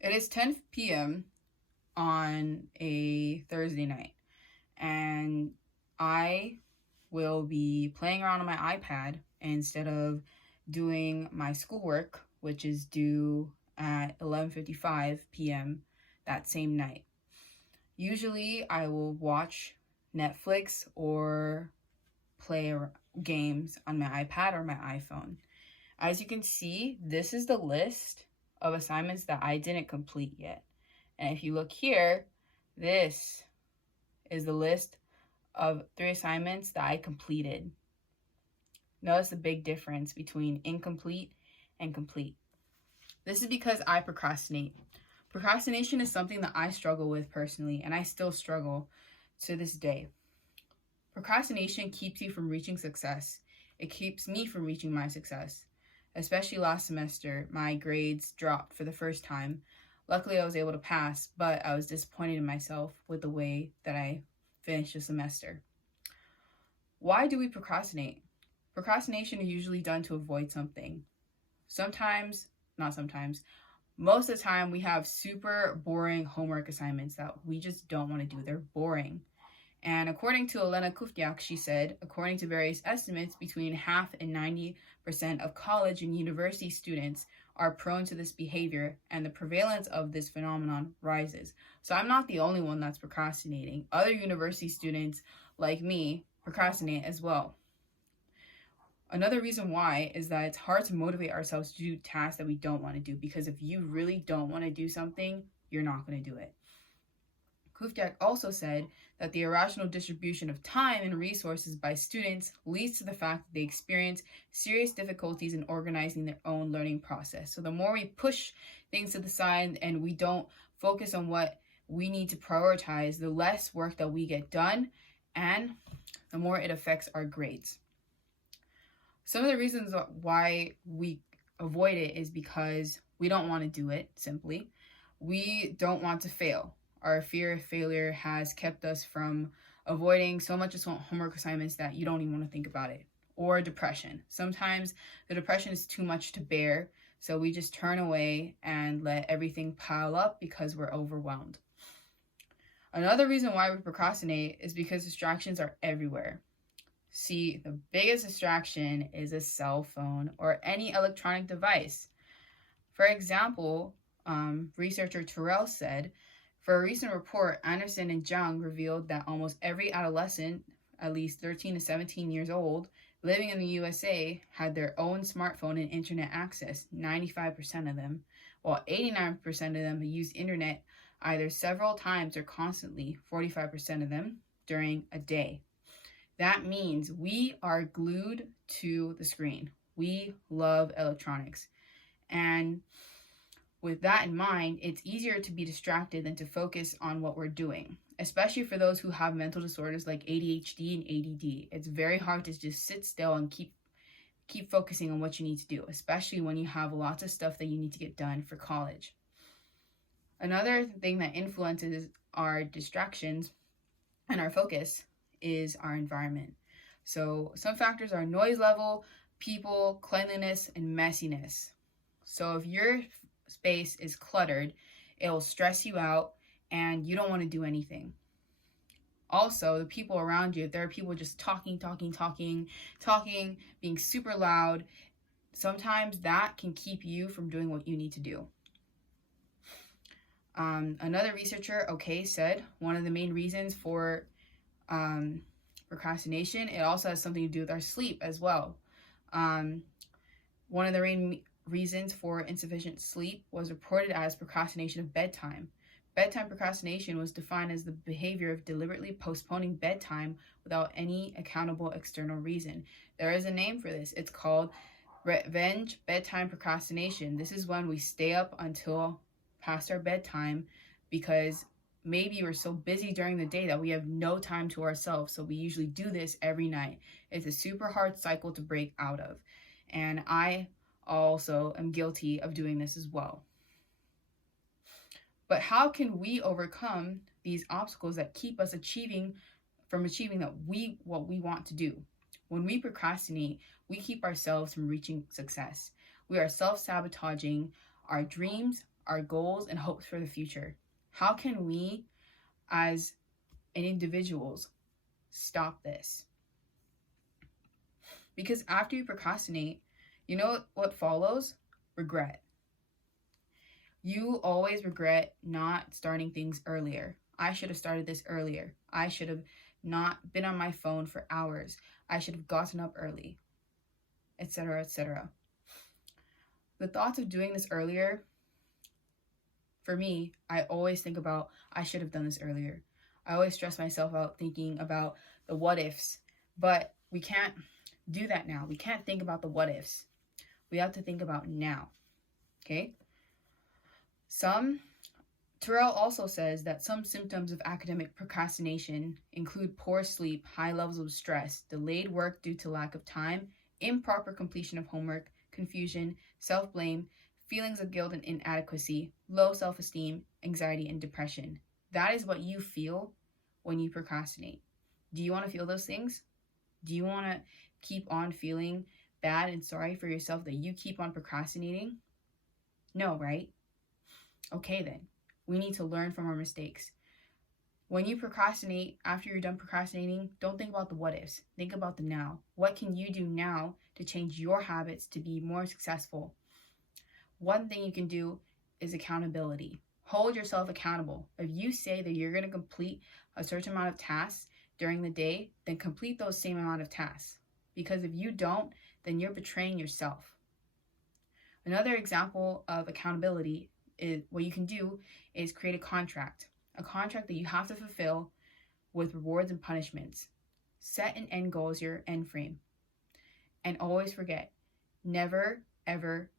It is 10 p.m. on a Thursday night, and I will be playing around on my iPad instead of doing my schoolwork, which is due at 11:55 p.m. that same night. Usually, I will watch Netflix or play games on my iPad or my iPhone. As you can see, this is the list of assignments that I didn't complete yet. And if you look here, this is the list of 3 assignments that I completed. Notice the big difference between incomplete and complete. This is because I procrastinate. Procrastination is something that I struggle with personally, and I still struggle to this day. Procrastination keeps you from reaching success. It keeps me from reaching my success. Especially last semester, my grades dropped for the first time. Luckily, I was able to pass, but I was disappointed in myself with the way that I finished the semester. Why do we procrastinate? Procrastination is usually done to avoid something. Most of the time, we have super boring homework assignments that we just don't want to do. They're boring. And according to Elena Kuftiak, she said, according to various estimates, between half and 90% of college and university students are prone to this behavior, and the prevalence of this phenomenon rises. So I'm not the only one that's procrastinating. Other university students, like me, procrastinate as well. Another reason why is that it's hard to motivate ourselves to do tasks that we don't want to do, because if you really don't want to do something, you're not going to do it. Kuftiak also said that the irrational distribution of time and resources by students leads to the fact that they experience serious difficulties in organizing their own learning process. So the more we push things to the side and we don't focus on what we need to prioritize, the less work that we get done, and the more it affects our grades. Some of the reasons why we avoid it is because we don't want to do it, simply. We don't want to fail. Our fear of failure has kept us from avoiding so much of homework assignments that you don't even want to think about it. Or depression. Sometimes the depression is too much to bear, so we just turn away and let everything pile up because we're overwhelmed. Another reason why we procrastinate is because distractions are everywhere. See, the biggest distraction is a cell phone or any electronic device. For example, researcher Terrell said, for a recent report, Anderson and Jung revealed that almost every adolescent, at least 13 to 17 years old, living in the USA had their own smartphone and internet access, 95% of them, while 89% of them used internet either several times or constantly, 45% of them, during a day. That means we are glued to the screen. We love electronics. And with that in mind, it's easier to be distracted than to focus on what we're doing, especially for those who have mental disorders like ADHD and ADD. It's very hard to just sit still and keep focusing on what you need to do, especially when you have lots of stuff that you need to get done for college. Another thing that influences our distractions and our focus is our environment. So some factors are noise level, people, cleanliness, and messiness. So if your space is cluttered, it'll stress you out and you don't want to do anything. Also, the people around you, if there are people just talking, being super loud, sometimes that can keep you from doing what you need to do. Another researcher, said one of the main reasons for procrastination, it also has something to do with our sleep as well. One of the main reasons for insufficient sleep was reported as procrastination of bedtime. Bedtime procrastination was defined as the behavior of deliberately postponing bedtime without any accountable external reason. There is a name for this. It's called revenge bedtime procrastination. This is when we stay up until past our bedtime because maybe we're so busy during the day that we have no time to ourselves. So we usually do this every night. It's a super hard cycle to break out of. And I also am guilty of doing this as well. But how can we overcome these obstacles that keep us achieving what we want to do? When we procrastinate, we keep ourselves from reaching success. We are self-sabotaging our dreams, our goals and hopes for the future. How can we, as individuals, stop this? Because after you procrastinate, you know what follows? Regret. You always regret not starting things earlier. I should have started this earlier. I should have not been on my phone for hours. I should have gotten up early, etc., etc. The thoughts of doing this earlier, for me, I always think about, I should have done this earlier. I always stress myself out thinking about the what ifs, but we can't do that now. We can't think about the what ifs. We have to think about now, okay? Terrell also says that some symptoms of academic procrastination include poor sleep, high levels of stress, delayed work due to lack of time, improper completion of homework, confusion, self-blame, feelings of guilt and inadequacy, low self-esteem, anxiety, and depression. That is what you feel when you procrastinate. Do you want to feel those things? Do you want to keep on feeling bad and sorry for yourself that you keep on procrastinating? No, right? Okay, then. We need to learn from our mistakes. When you procrastinate, after you're done procrastinating, don't think about the what ifs. Think about the now. What can you do now to change your habits to be more successful? One thing you can do is accountability. Hold yourself accountable. If you say that you're going to complete a certain amount of tasks during the day, then complete those same amount of tasks. Because if you don't, then you're betraying yourself. Another example of accountability is what you can do is create a contract that you have to fulfill with rewards and punishments. Set an end goal as your end frame. And always forget, never, ever